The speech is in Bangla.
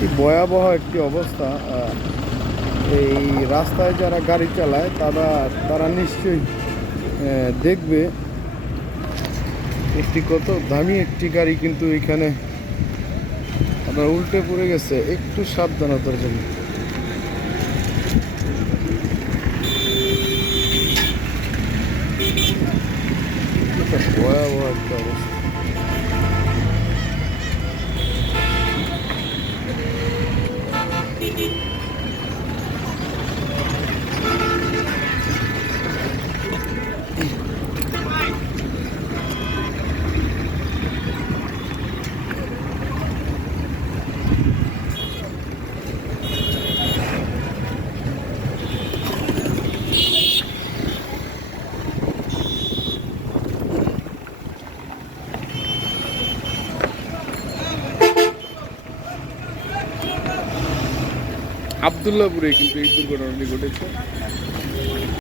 কি ভয়াবহ একটি অবস্থা এই রাস্তায় যারা গাড়ি চালায়, তারা তারা নিশ্চয়ই দেখবে একটি কত দামি একটি গাড়ি কিন্তু এখানে আপনার উল্টে পড়ে গেছে। একটু সাবধানতার জন্য। Beep, beep, beep. আবদুল্লাপুরে কিন্তু এই দুর্ঘটনাটি ঘটেছে।